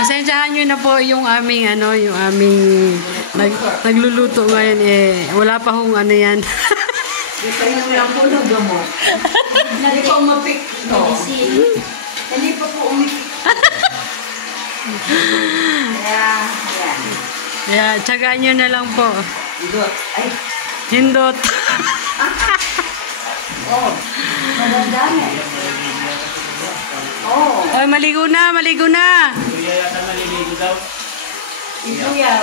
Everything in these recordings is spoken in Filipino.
Pasensyahan nyo na po yung aming yung aming nagluluto ngayon wala pa hong ano yan. Dito yung lang po mo. Hindi pa umapik. Hindi pa po umipik. Yeah, tsagaan nyo na lang po. Hindot. Ay. Hindot. Oh, magandang. Oh. Oy, maligo na, maligo na. Kuya yata maliligo daw. Si Kuya,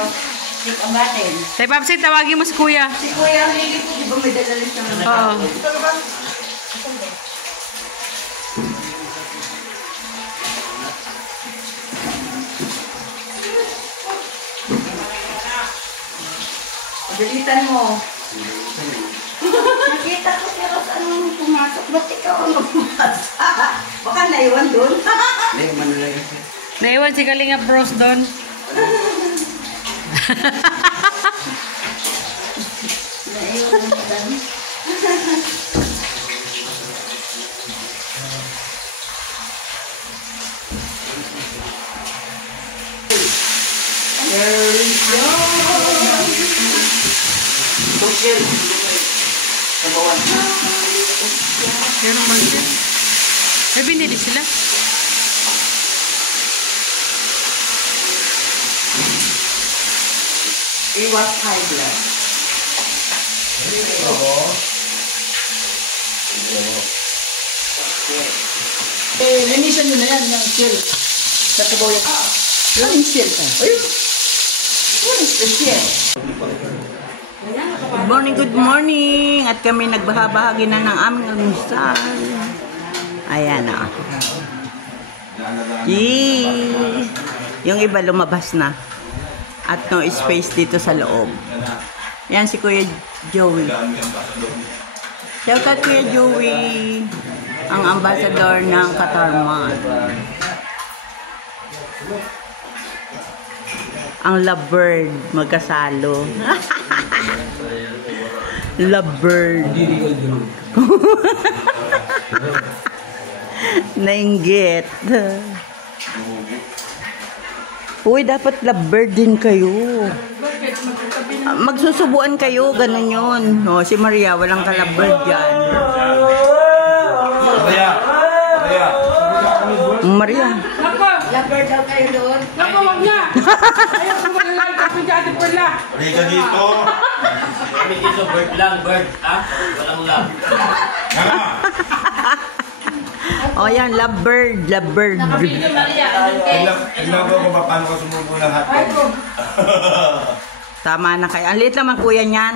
abatin. Tay Papsi, tawagin mo si Kuya. Si Kuya, hindi po, di ba may dalalis naman? Oo. Dalitan mo. Nakita ko si Ros, anong pumasok? Ba't ikaw ang pumasok? Baka naiwan doon. Naiwan si Kalinga Bros doon. Naiwan doon. There we go. Tukil. Kabawan. Pero man siya. May binili sila. Iwas high blood. Linisan nyo na yan ng chill. Sa kabaw yan. Yung chill. Ayun. What is the shit? Good morning. At kami nagbahagi na ng aming almusal. Ayan na. Yee! Yung iba lumabas na. At no space dito sa loob. Yan si Kuya Joey. Shout out Kuya Joey. Ang ambassador ng Katarman. Ang lovebird magkasalo. Lovebird. Nainggit. Uy, dapat lovebird din kayo. Magsusubuan kayo, ganun yun. O, si Maria, walang ka-lovebird dyan. Maria. Lover daw kayo doon. Naku, wag niya. Ayaw ko malalay kasi dati pala. Halika dito. Kami dito, bird lang, bird. Ha? Walang love. O yan, lovebird, lovebird. Tignan ko kung paano ka sumubo ng hotdog. Tama na kayo. Ang liit naman kuya niyan.